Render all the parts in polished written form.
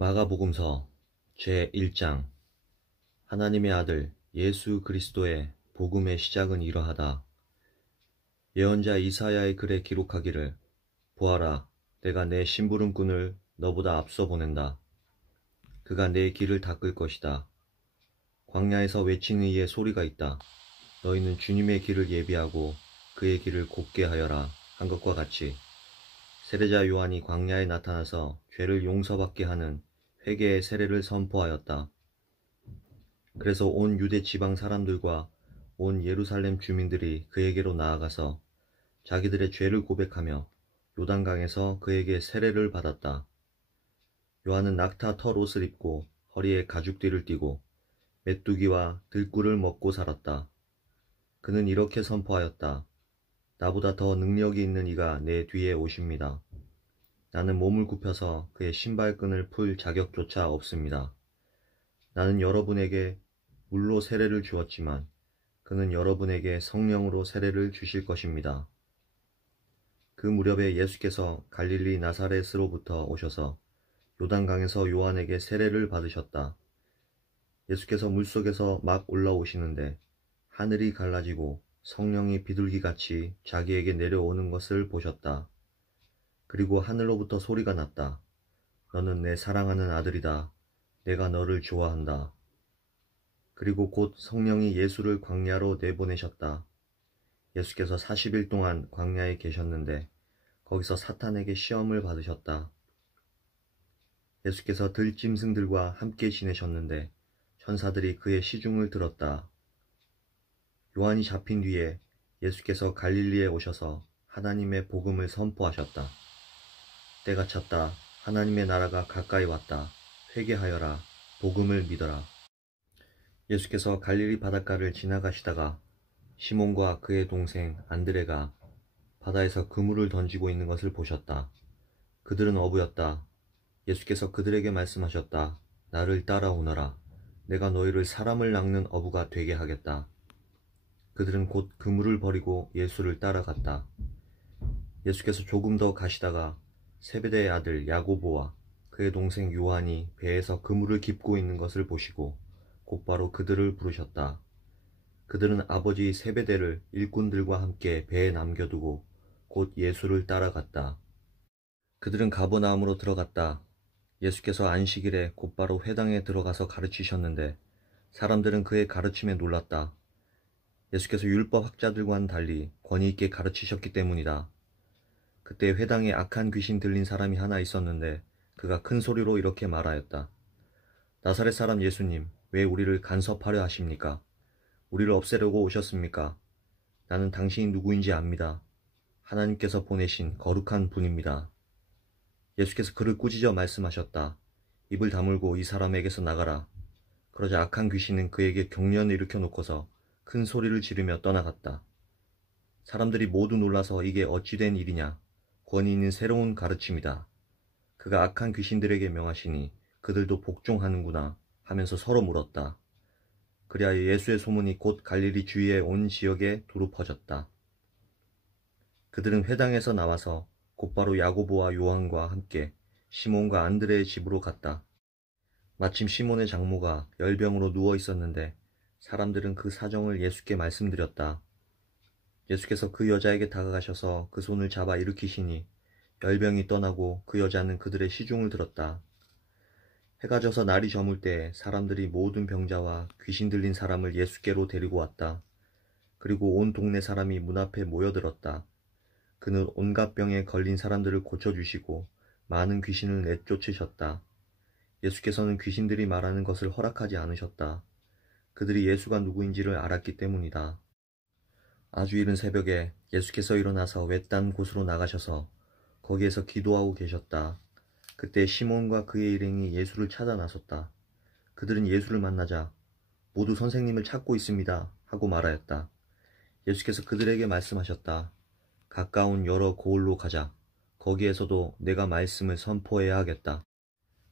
마가복음서 제1장. 하나님의 아들 예수 그리스도의 복음의 시작은 이러하다. 예언자 이사야의 글에 기록하기를, 보아라, 내가 내 심부름꾼을 너보다 앞서 보낸다. 그가 내 길을 닦을 것이다. 광야에서 외치는 이의 소리가 있다. 너희는 주님의 길을 예비하고 그의 길을 곱게 하여라 한 것과 같이, 세례자 요한이 광야에 나타나서 죄를 용서받게 하는 회개의 세례를 선포하였다. 그래서 온 유대 지방 사람들과 온 예루살렘 주민들이 그에게로 나아가서 자기들의 죄를 고백하며 요단강에서 그에게 세례를 받았다. 요한은 낙타 털 옷을 입고 허리에 가죽띠를 띠고 메뚜기와 들꿀을 먹고 살았다. 그는 이렇게 선포하였다. 나보다 더 능력이 있는 이가 내 뒤에 오십니다. 나는 몸을 굽혀서 그의 신발끈을 풀 자격조차 없습니다. 나는 여러분에게 물로 세례를 주었지만 그는 여러분에게 성령으로 세례를 주실 것입니다. 그 무렵에 예수께서 갈릴리 나사렛으로부터 오셔서 요단강에서 요한에게 세례를 받으셨다. 예수께서 물속에서 막 올라오시는데 하늘이 갈라지고 성령이 비둘기같이 자기에게 내려오는 것을 보셨다. 그리고 하늘로부터 소리가 났다. 너는 내 사랑하는 아들이다. 내가 너를 좋아한다. 그리고 곧 성령이 예수를 광야로 내보내셨다. 예수께서 40일 동안 광야에 계셨는데 거기서 사탄에게 시험을 받으셨다. 예수께서 들짐승들과 함께 지내셨는데 천사들이 그의 시중을 들었다. 요한이 잡힌 뒤에 예수께서 갈릴리에 오셔서 하나님의 복음을 선포하셨다. 때가 찼다. 하나님의 나라가 가까이 왔다. 회개하여라. 복음을 믿어라. 예수께서 갈릴리 바닷가를 지나가시다가 시몬과 그의 동생 안드레가 바다에서 그물을 던지고 있는 것을 보셨다. 그들은 어부였다. 예수께서 그들에게 말씀하셨다. 나를 따라오너라. 내가 너희를 사람을 낚는 어부가 되게 하겠다. 그들은 곧 그물을 버리고 예수를 따라갔다. 예수께서 조금 더 가시다가 세베대의 아들 야고보와 그의 동생 요한이 배에서 그물을 깁고 있는 것을 보시고 곧바로 그들을 부르셨다. 그들은 아버지 세베대를 일꾼들과 함께 배에 남겨두고 곧 예수를 따라갔다. 그들은 가버나움으로 들어갔다. 예수께서 안식일에 곧바로 회당에 들어가서 가르치셨는데 사람들은 그의 가르침에 놀랐다. 예수께서 율법 학자들과는 달리 권위 있게 가르치셨기 때문이다. 그때 회당에 악한 귀신 들린 사람이 하나 있었는데 그가 큰 소리로 이렇게 말하였다. 나사렛 사람 예수님, 왜 우리를 간섭하려 하십니까? 우리를 없애려고 오셨습니까? 나는 당신이 누구인지 압니다. 하나님께서 보내신 거룩한 분입니다. 예수께서 그를 꾸짖어 말씀하셨다. 입을 다물고 이 사람에게서 나가라. 그러자 악한 귀신은 그에게 경련을 일으켜 놓고서 큰 소리를 지르며 떠나갔다. 사람들이 모두 놀라서 이게 어찌 된 일이냐? 권위 있는 새로운 가르침이다. 그가 악한 귀신들에게 명하시니 그들도 복종하는구나 하면서 서로 물었다. 그리하여 예수의 소문이 곧 갈릴리 주위의 온 지역에 두루 퍼졌다. 그들은 회당에서 나와서 곧바로 야고보와 요한과 함께 시몬과 안드레의 집으로 갔다. 마침 시몬의 장모가 열병으로 누워 있었는데 사람들은 그 사정을 예수께 말씀드렸다. 예수께서 그 여자에게 다가가셔서 그 손을 잡아 일으키시니 열병이 떠나고 그 여자는 그들의 시중을 들었다. 해가 져서 날이 저물 때 사람들이 모든 병자와 귀신 들린 사람을 예수께로 데리고 왔다. 그리고 온 동네 사람이 문 앞에 모여들었다. 그는 온갖 병에 걸린 사람들을 고쳐주시고 많은 귀신을 내쫓으셨다. 예수께서는 귀신들이 말하는 것을 허락하지 않으셨다. 그들이 예수가 누구인지를 알았기 때문이다. 아주 이른 새벽에 예수께서 일어나서 외딴 곳으로 나가셔서 거기에서 기도하고 계셨다. 그때 시몬과 그의 일행이 예수를 찾아 나섰다. 그들은 예수를 만나자 모두 선생님을 찾고 있습니다 하고 말하였다. 예수께서 그들에게 말씀하셨다. 가까운 여러 고을로 가자. 거기에서도 내가 말씀을 선포해야 하겠다.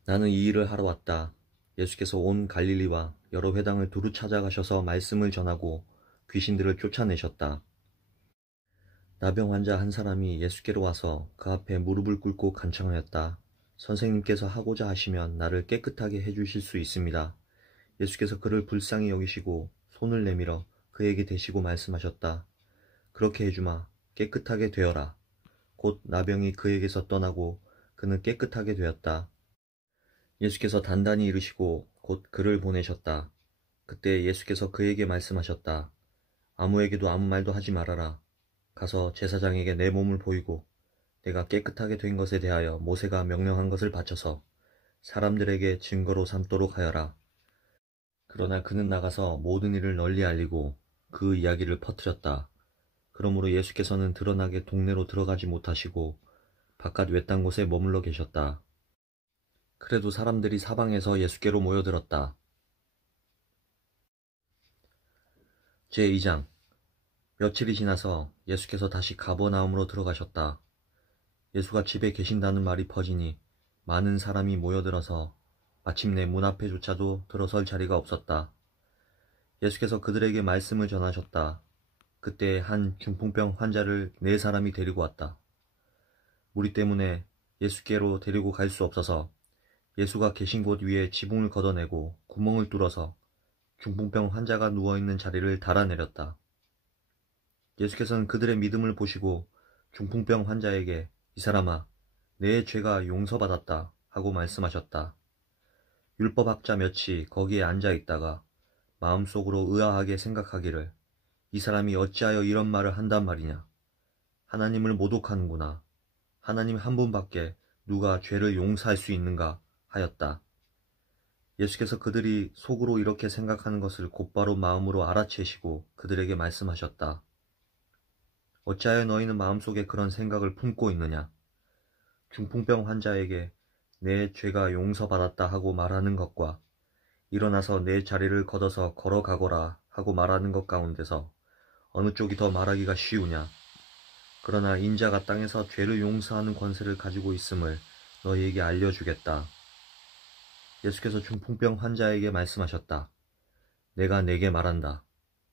나는 이 일을 하러 왔다. 예수께서 온 갈릴리와 여러 회당을 두루 찾아가셔서 말씀을 전하고 귀신들을 쫓아내셨다. 나병 환자 한 사람이 예수께로 와서 그 앞에 무릎을 꿇고 간청하였다. 선생님께서 하고자 하시면 나를 깨끗하게 해주실 수 있습니다. 예수께서 그를 불쌍히 여기시고 손을 내밀어 그에게 대시고 말씀하셨다. 그렇게 해주마. 깨끗하게 되어라. 곧 나병이 그에게서 떠나고 그는 깨끗하게 되었다. 예수께서 단단히 이르시고 곧 그를 보내셨다. 그때 예수께서 그에게 말씀하셨다. 아무에게도 아무 말도 하지 말아라. 가서 제사장에게 내 몸을 보이고 내가 깨끗하게 된 것에 대하여 모세가 명령한 것을 바쳐서 사람들에게 증거로 삼도록 하여라. 그러나 그는 나가서 모든 일을 널리 알리고 그 이야기를 퍼뜨렸다. 그러므로 예수께서는 드러나게 동네로 들어가지 못하시고 바깥 외딴 곳에 머물러 계셨다. 그래도 사람들이 사방에서 예수께로 모여들었다. 제2장. 며칠이 지나서 예수께서 다시 가버나움으로 들어가셨다. 예수가 집에 계신다는 말이 퍼지니 많은 사람이 모여들어서 마침내 문 앞에조차도 들어설 자리가 없었다. 예수께서 그들에게 말씀을 전하셨다. 그때 한 중풍병 환자를 4사람이 데리고 왔다. 무리 때문에 예수께로 데리고 갈 수 없어서 예수가 계신 곳 위에 지붕을 걷어내고 구멍을 뚫어서 중풍병 환자가 누워있는 자리를 달아내렸다. 예수께서는 그들의 믿음을 보시고 중풍병 환자에게 이 사람아, 내 죄가 용서받았다 하고 말씀하셨다. 율법학자 몇이 거기에 앉아 있다가 마음속으로 의아하게 생각하기를 이 사람이 어찌하여 이런 말을 한단 말이냐. 하나님을 모독하는구나. 하나님 한 분밖에 누가 죄를 용서할 수 있는가 하였다. 예수께서 그들이 속으로 이렇게 생각하는 것을 곧바로 마음으로 알아채시고 그들에게 말씀하셨다. 어찌하여 너희는 마음속에 그런 생각을 품고 있느냐. 중풍병 환자에게 내 죄가 용서받았다 하고 말하는 것과 일어나서 내 자리를 걷어서 걸어가거라 하고 말하는 것 가운데서 어느 쪽이 더 말하기가 쉬우냐. 그러나 인자가 땅에서 죄를 용서하는 권세를 가지고 있음을 너희에게 알려주겠다. 예수께서 중풍병 환자에게 말씀하셨다. 내가 네게 말한다.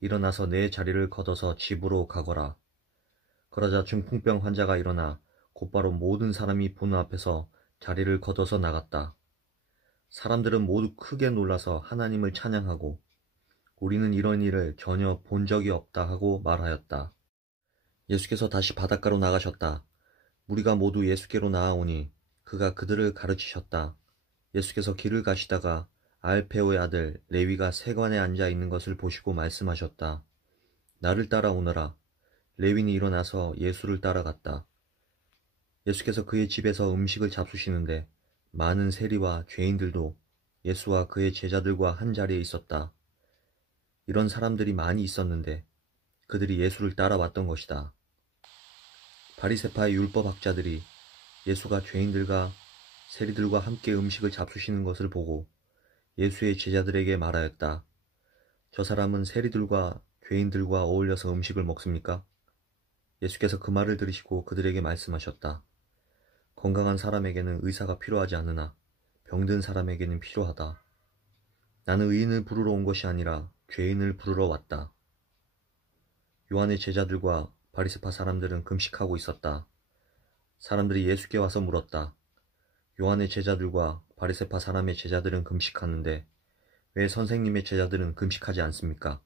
일어나서 내 자리를 걷어서 집으로 가거라. 그러자 중풍병 환자가 일어나 곧바로 모든 사람이 보는 앞에서 자리를 걷어서 나갔다. 사람들은 모두 크게 놀라서 하나님을 찬양하고 우리는 이런 일을 전혀 본 적이 없다 하고 말하였다. 예수께서 다시 바닷가로 나가셨다. 무리가 모두 예수께로 나아오니 그가 그들을 가르치셨다. 예수께서 길을 가시다가 알페오의 아들 레위가 세관에 앉아 있는 것을 보시고 말씀하셨다. 나를 따라오너라. 레위는 일어나서 예수를 따라갔다. 예수께서 그의 집에서 음식을 잡수시는데 많은 세리와 죄인들도 예수와 그의 제자들과 한 자리에 있었다. 이런 사람들이 많이 있었는데 그들이 예수를 따라왔던 것이다. 바리새파의 율법학자들이 예수가 죄인들과 세리들과 함께 음식을 잡수시는 것을 보고 예수의 제자들에게 말하였다. 저 사람은 세리들과 죄인들과 어울려서 음식을 먹습니까? 예수께서 그 말을 들으시고 그들에게 말씀하셨다. 건강한 사람에게는 의사가 필요하지 않으나 병든 사람에게는 필요하다. 나는 의인을 부르러 온 것이 아니라 죄인을 부르러 왔다. 요한의 제자들과 바리새파 사람들은 금식하고 있었다. 사람들이 예수께 와서 물었다. 요한의 제자들과 바리새파 사람의 제자들은 금식하는데 왜 선생님의 제자들은 금식하지 않습니까?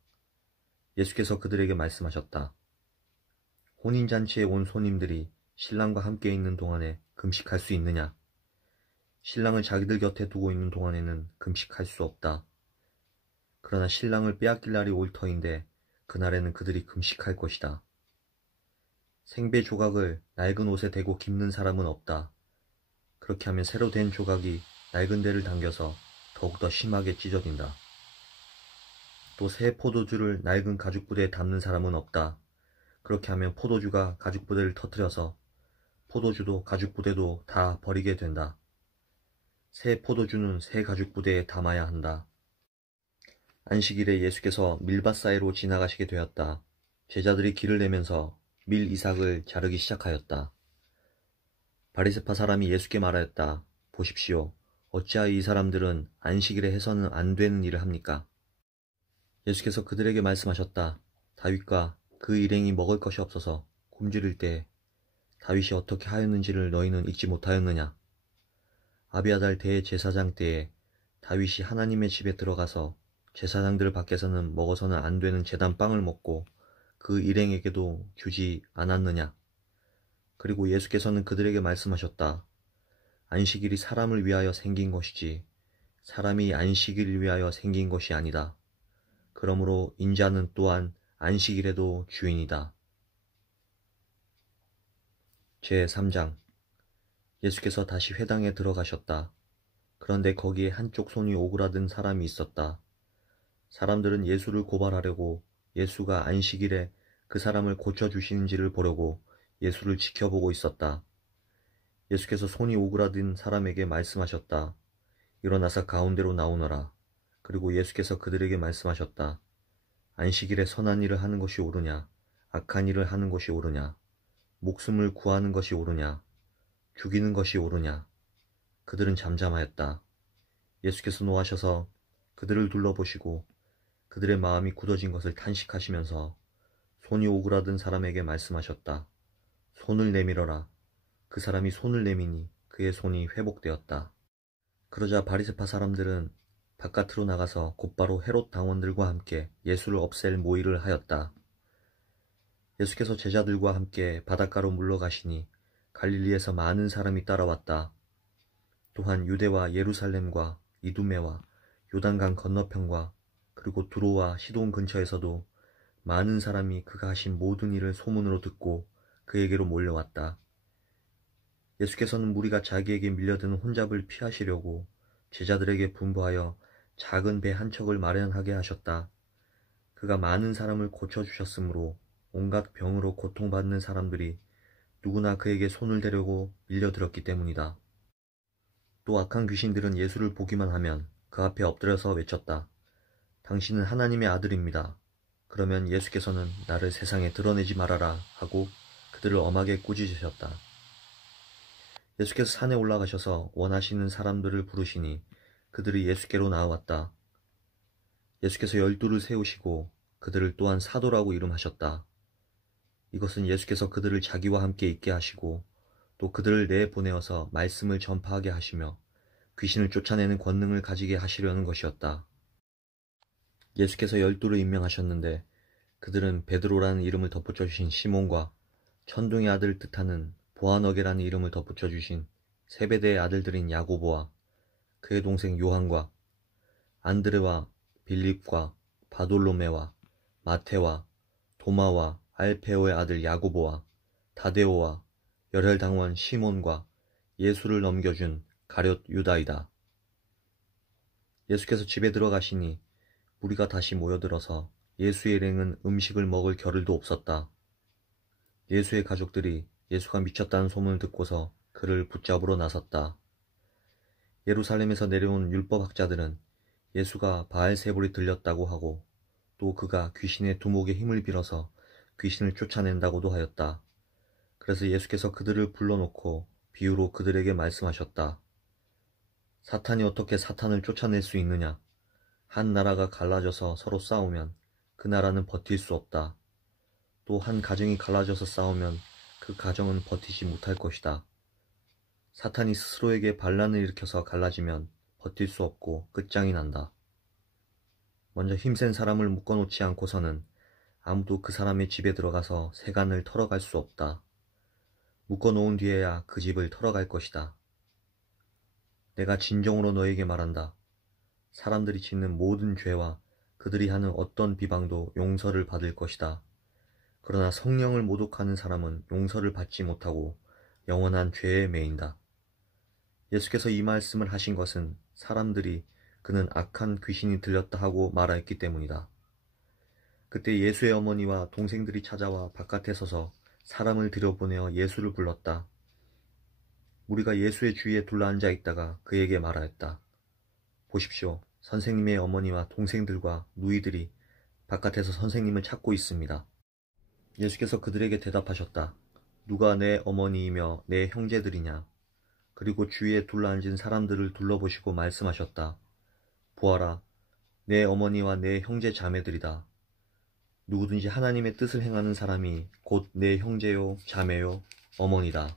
예수께서 그들에게 말씀하셨다. 혼인잔치에 온 손님들이 신랑과 함께 있는 동안에 금식할 수 있느냐? 신랑을 자기들 곁에 두고 있는 동안에는 금식할 수 없다. 그러나 신랑을 빼앗길 날이 올 터인데 그날에는 그들이 금식할 것이다. 생배 조각을 낡은 옷에 대고 깁는 사람은 없다. 그렇게 하면 새로 된 조각이 낡은 데를 당겨서 더욱더 심하게 찢어진다. 또 새 포도주를 낡은 가죽부대에 담는 사람은 없다. 그렇게 하면 포도주가 가죽부대를 터뜨려서 포도주도 가죽부대도 다 버리게 된다. 새 포도주는 새 가죽부대에 담아야 한다. 안식일에 예수께서 밀밭 사이로 지나가시게 되었다. 제자들이 길을 내면서 밀 이삭을 자르기 시작하였다. 바리새파 사람이 예수께 말하였다. 보십시오. 어찌하여 이 사람들은 안식일에 해서는 안 되는 일을 합니까? 예수께서 그들에게 말씀하셨다. 다윗과 그 일행이 먹을 것이 없어서 굶주릴 때 다윗이 어떻게 하였는지를 너희는 잊지 못하였느냐? 아비아달 대제사장 때에 다윗이 하나님의 집에 들어가서 제사장들 밖에서는 먹어서는 안 되는 제단 빵을 먹고 그 일행에게도 주지 않았느냐? 그리고 예수께서는 그들에게 말씀하셨다. 안식일이 사람을 위하여 생긴 것이지 사람이 안식일을 위하여 생긴 것이 아니다. 그러므로 인자는 또한 안식일에도 주인이다. 제3장. 예수께서 다시 회당에 들어가셨다. 그런데 거기에 한쪽 손이 오그라든 사람이 있었다. 사람들은 예수를 고발하려고 예수가 안식일에 그 사람을 고쳐주시는지를 보려고 예수를 지켜보고 있었다. 예수께서 손이 오그라든 사람에게 말씀하셨다. 일어나서 가운데로 나오너라. 그리고 예수께서 그들에게 말씀하셨다. 안식일에 선한 일을 하는 것이 옳으냐, 악한 일을 하는 것이 옳으냐, 목숨을 구하는 것이 옳으냐, 죽이는 것이 옳으냐. 그들은 잠잠하였다. 예수께서 노하셔서 그들을 둘러보시고 그들의 마음이 굳어진 것을 탄식하시면서 손이 오그라든 사람에게 말씀하셨다. 손을 내밀어라. 그 사람이 손을 내미니 그의 손이 회복되었다. 그러자 바리새파 사람들은 바깥으로 나가서 곧바로 헤롯 당원들과 함께 예수를 없앨 모의를 하였다. 예수께서 제자들과 함께 바닷가로 물러가시니 갈릴리에서 많은 사람이 따라왔다. 또한 유대와 예루살렘과 이두메와 요단강 건너편과 그리고 두로와 시돈 근처에서도 많은 사람이 그가 하신 모든 일을 소문으로 듣고 그에게로 몰려왔다. 예수께서는 무리가 자기에게 밀려드는 혼잡을 피하시려고 제자들에게 분부하여 작은 배 한 척을 마련하게 하셨다. 그가 많은 사람을 고쳐주셨으므로 온갖 병으로 고통받는 사람들이 누구나 그에게 손을 대려고 밀려들었기 때문이다. 또 악한 귀신들은 예수를 보기만 하면 그 앞에 엎드려서 외쳤다. 당신은 하나님의 아들입니다. 그러면 예수께서는 나를 세상에 드러내지 말아라 하고 그들을 엄하게 꾸짖으셨다. 예수께서 산에 올라가셔서 원하시는 사람들을 부르시니 그들이 예수께로 나아왔다. 예수께서 12를 세우시고 그들을 또한 사도라고 이름하셨다. 이것은 예수께서 그들을 자기와 함께 있게 하시고 또 그들을 내보내어서 말씀을 전파하게 하시며 귀신을 쫓아내는 권능을 가지게 하시려는 것이었다. 예수께서 12를 임명하셨는데 그들은 베드로라는 이름을 덧붙여주신 시몬과 천둥의 아들 뜻하는 보아너게라는 이름을 덧붙여주신 세베대의 아들들인 야고보와 그의 동생 요한과 안드레와 빌립과 바돌로메와 마테와 도마와 알페오의 아들 야고보와 다데오와 열혈당원 시몬과 예수를 넘겨준 가룟 유다이다. 예수께서 집에 들어가시니 무리가 다시 모여들어서 예수의 일행은 음식을 먹을 겨를도 없었다. 예수의 가족들이 예수가 미쳤다는 소문을 듣고서 그를 붙잡으러 나섰다. 예루살렘에서 내려온 율법학자들은 예수가 바알세불이 들렸다고 하고 또 그가 귀신의 두목의 힘을 빌어서 귀신을 쫓아낸다고도 하였다. 그래서 예수께서 그들을 불러놓고 비유로 그들에게 말씀하셨다. 사탄이 어떻게 사탄을 쫓아낼 수 있느냐? 한 나라가 갈라져서 서로 싸우면 그 나라는 버틸 수 없다. 또 한 가정이 갈라져서 싸우면 그 가정은 버티지 못할 것이다. 사탄이 스스로에게 반란을 일으켜서 갈라지면 버틸 수 없고 끝장이 난다. 먼저 힘센 사람을 묶어놓지 않고서는 아무도 그 사람의 집에 들어가서 세간을 털어갈 수 없다. 묶어놓은 뒤에야 그 집을 털어갈 것이다. 내가 진정으로 너에게 말한다. 사람들이 짓는 모든 죄와 그들이 하는 어떤 비방도 용서를 받을 것이다. 그러나 성령을 모독하는 사람은 용서를 받지 못하고 영원한 죄에 매인다. 예수께서 이 말씀을 하신 것은 사람들이 그는 악한 귀신이 들렸다 하고 말하였기 때문이다. 그때 예수의 어머니와 동생들이 찾아와 바깥에 서서 사람을 들여보내어 예수를 불렀다. 우리가 예수의 주위에 둘러앉아 있다가 그에게 말하였다. 보십시오. 선생님의 어머니와 동생들과 누이들이 바깥에서 선생님을 찾고 있습니다. 예수께서 그들에게 대답하셨다. 누가 내 어머니이며 내 형제들이냐? 그리고 주위에 둘러앉은 사람들을 둘러보시고 말씀하셨다. 보아라, 내 어머니와 내 형제 자매들이다. 누구든지 하나님의 뜻을 행하는 사람이 곧 내 형제요, 자매요, 어머니다.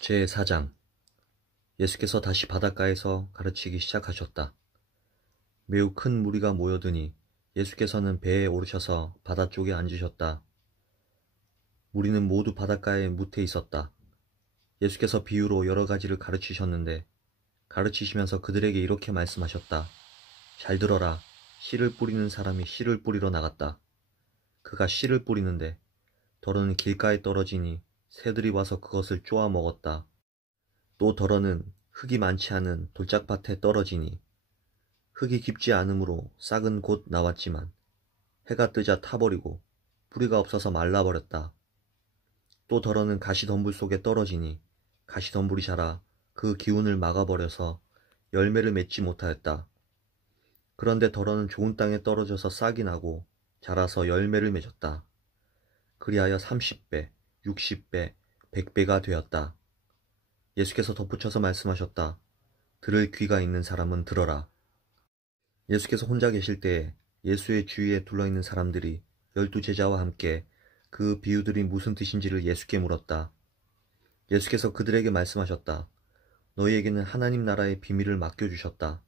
제4장. 예수께서 다시 바닷가에서 가르치기 시작하셨다. 매우 큰 무리가 모여드니 예수께서는 배에 오르셔서 바다 쪽에 앉으셨다. 무리는 모두 바닷가에 무태 있었다. 예수께서 비유로 여러 가지를 가르치셨는데 가르치시면서 그들에게 이렇게 말씀하셨다. 잘 들어라. 씨를 뿌리는 사람이 씨를 뿌리러 나갔다. 그가 씨를 뿌리는데 덜어는 길가에 떨어지니 새들이 와서 그것을 쪼아 먹었다. 또 덜어는 흙이 많지 않은 돌짝밭에 떨어지니 흙이 깊지 않으므로 싹은 곧 나왔지만 해가 뜨자 타버리고 뿌리가 없어서 말라버렸다. 또 덜어는 가시덤불 속에 떨어지니 가시덤불이 자라 그 기운을 막아버려서 열매를 맺지 못하였다. 그런데 덜어는 좋은 땅에 떨어져서 싹이 나고 자라서 열매를 맺었다. 그리하여 30배, 60배, 100배가 되었다. 예수께서 덧붙여서 말씀하셨다. 들을 귀가 있는 사람은 들어라. 예수께서 혼자 계실 때에 예수의 주위에 둘러있는 사람들이 12제자와 함께 그 비유들이 무슨 뜻인지를 예수께 물었다. 예수께서 그들에게 말씀하셨다. 너희에게는 하나님 나라의 비밀을 맡겨주셨다.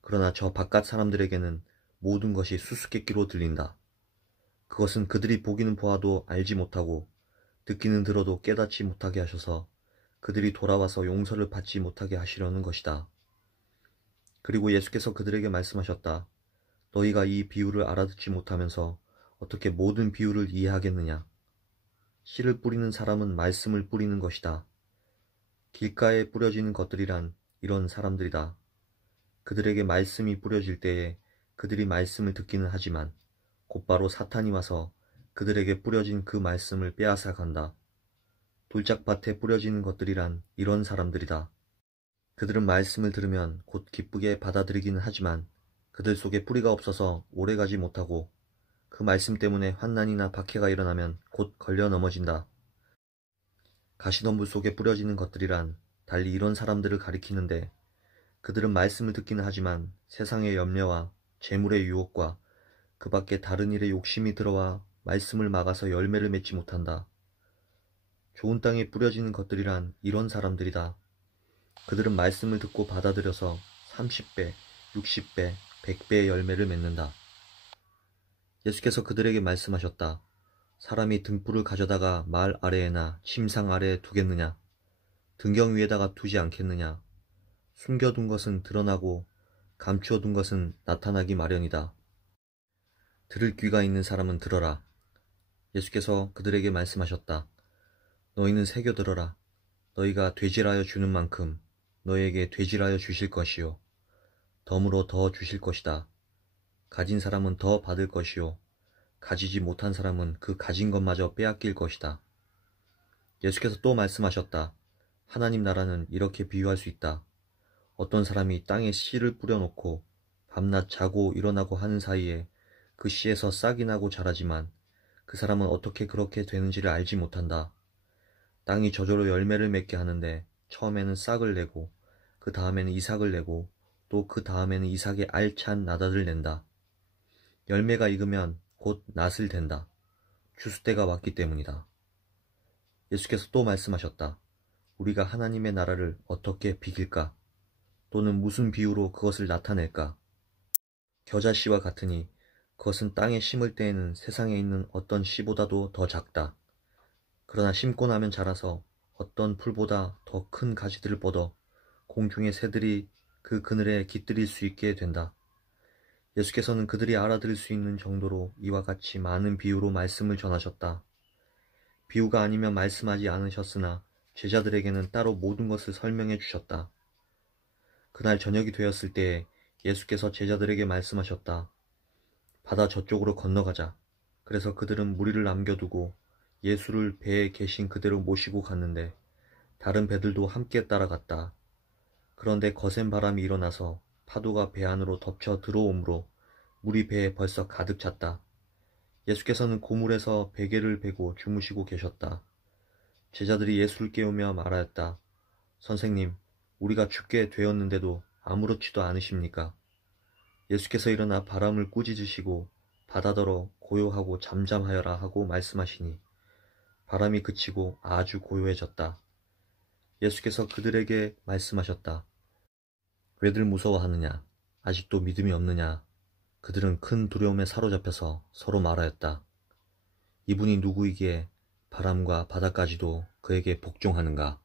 그러나 저 바깥 사람들에게는 모든 것이 수수께끼로 들린다. 그것은 그들이 보기는 보아도 알지 못하고 듣기는 들어도 깨닫지 못하게 하셔서 그들이 돌아와서 용서를 받지 못하게 하시려는 것이다. 그리고 예수께서 그들에게 말씀하셨다. 너희가 이 비유를 알아듣지 못하면서 어떻게 모든 비유를 이해하겠느냐. 씨를 뿌리는 사람은 말씀을 뿌리는 것이다. 길가에 뿌려지는 것들이란 이런 사람들이다. 그들에게 말씀이 뿌려질 때에 그들이 말씀을 듣기는 하지만 곧바로 사탄이 와서 그들에게 뿌려진 그 말씀을 빼앗아 간다. 돌짝밭에 뿌려지는 것들이란 이런 사람들이다. 그들은 말씀을 들으면 곧 기쁘게 받아들이기는 하지만 그들 속에 뿌리가 없어서 오래가지 못하고 그 말씀 때문에 환난이나 박해가 일어나면 곧 걸려 넘어진다. 가시덤불 속에 뿌려지는 것들이란 달리 이런 사람들을 가리키는데 그들은 말씀을 듣기는 하지만 세상의 염려와 재물의 유혹과 그 밖에 다른 일에 욕심이 들어와 말씀을 막아서 열매를 맺지 못한다. 좋은 땅에 뿌려지는 것들이란 이런 사람들이다. 그들은 말씀을 듣고 받아들여서 30배, 60배, 100배의 열매를 맺는다. 예수께서 그들에게 말씀하셨다. 사람이 등불을 가져다가 말 아래에나 침상 아래에 두겠느냐? 등경 위에다가 두지 않겠느냐? 숨겨둔 것은 드러나고 감추어둔 것은 나타나기 마련이다. 들을 귀가 있는 사람은 들어라. 예수께서 그들에게 말씀하셨다. 너희는 새겨들어라. 너희가 되질하여 주는 만큼 너희에게 되질하여 주실 것이요. 덤으로 더 주실 것이다. 가진 사람은 더 받을 것이요. 가지지 못한 사람은 그 가진 것마저 빼앗길 것이다. 예수께서 또 말씀하셨다. 하나님 나라는 이렇게 비유할 수 있다. 어떤 사람이 땅에 씨를 뿌려놓고 밤낮 자고 일어나고 하는 사이에 그 씨에서 싹이 나고 자라지만 그 사람은 어떻게 그렇게 되는지를 알지 못한다. 땅이 저절로 열매를 맺게 하는데 처음에는 싹을 내고 그 다음에는 이삭을 내고 또 그 다음에는 이삭의 알찬 나닷을 낸다. 열매가 익으면 곧 낫을 댄다. 추수 때가 왔기 때문이다. 예수께서 또 말씀하셨다. 우리가 하나님의 나라를 어떻게 비길까? 또는 무슨 비유로 그것을 나타낼까? 겨자씨와 같으니 그것은 땅에 심을 때에는 세상에 있는 어떤 씨보다도 더 작다. 그러나 심고 나면 자라서 어떤 풀보다 더 큰 가지들을 뻗어 공중의 새들이 그 그늘에 깃들일 수 있게 된다. 예수께서는 그들이 알아들을 수 있는 정도로 이와 같이 많은 비유로 말씀을 전하셨다. 비유가 아니면 말씀하지 않으셨으나 제자들에게는 따로 모든 것을 설명해 주셨다. 그날 저녁이 되었을 때에 예수께서 제자들에게 말씀하셨다. 바다 저쪽으로 건너가자. 그래서 그들은 무리를 남겨두고 예수를 배에 계신 그대로 모시고 갔는데 다른 배들도 함께 따라갔다. 그런데 거센 바람이 일어나서 파도가 배 안으로 덮쳐 들어오므로 물이 배에 벌써 가득 찼다. 예수께서는 고물에서 베개를 베고 주무시고 계셨다. 제자들이 예수를 깨우며 말하였다. 선생님, 우리가 죽게 되었는데도 아무렇지도 않으십니까? 예수께서 일어나 바람을 꾸짖으시고 바다더러 고요하고 잠잠하여라 하고 말씀하시니 바람이 그치고 아주 고요해졌다. 예수께서 그들에게 말씀하셨다. 왜들 무서워하느냐? 아직도 믿음이 없느냐? 그들은 큰 두려움에 사로잡혀서 서로 말하였다. 이분이 누구이기에 바람과 바다까지도 그에게 복종하는가?